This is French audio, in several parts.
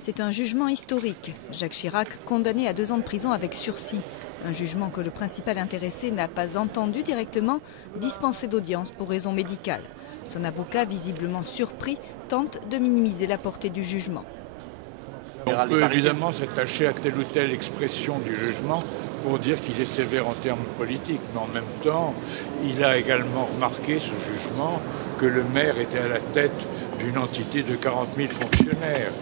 C'est un jugement historique. Jacques Chirac, condamné à 2 ans de prison avec sursis. Un jugement que le principal intéressé n'a pas entendu directement, dispensé d'audience pour raison médicale. Son avocat, visiblement surpris, tente de minimiser la portée du jugement. On peut évidemment s'attacher à telle ou telle expression du jugement pour dire qu'il est sévère en termes politiques. Mais en même temps, il a également remarqué, ce jugement, que le maire était à la tête d'une entité de 40 000 fonctionnaires.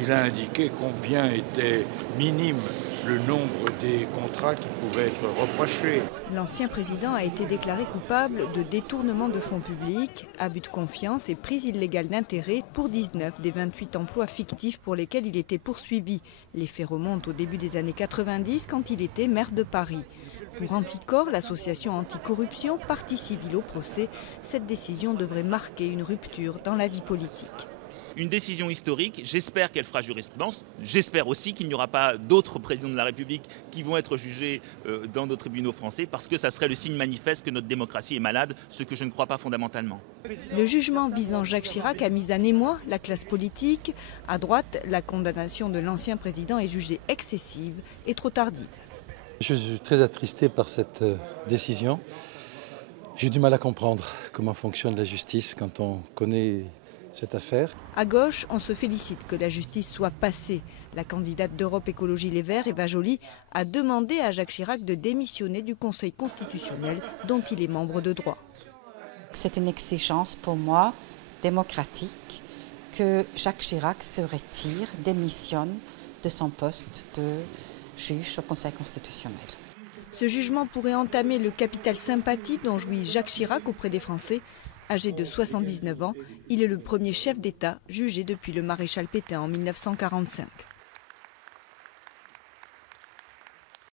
Il a indiqué combien était minime le nombre des contrats qui pouvaient être reprochés. L'ancien président a été déclaré coupable de détournement de fonds publics, abus de confiance et prise illégale d'intérêt pour 19 des 28 emplois fictifs pour lesquels il était poursuivi. Les faits remontent au début des années 90 quand il était maire de Paris. Pour Anticor, l'association anticorruption, partie civile au procès, cette décision devrait marquer une rupture dans la vie politique. Une décision historique, j'espère qu'elle fera jurisprudence, j'espère aussi qu'il n'y aura pas d'autres présidents de la République qui vont être jugés dans nos tribunaux français parce que ça serait le signe manifeste que notre démocratie est malade, ce que je ne crois pas fondamentalement. Le jugement visant Jacques Chirac a mis en émoi la classe politique. À droite, la condamnation de l'ancien président est jugée excessive et trop tardive. Je suis très attristé par cette décision. J'ai du mal à comprendre comment fonctionne la justice quand on connaît cette affaire. À gauche, on se félicite que la justice soit passée. La candidate d'Europe Écologie Les Verts, Eva Joly, a demandé à Jacques Chirac de démissionner du Conseil constitutionnel dont il est membre de droit. C'est une exigence pour moi démocratique que Jacques Chirac se retire, démissionne de son poste de juge au Conseil constitutionnel. Ce jugement pourrait entamer le capital sympathie dont jouit Jacques Chirac auprès des Français. Âgé de 79 ans, il est le premier chef d'État jugé depuis le maréchal Pétain en 1945.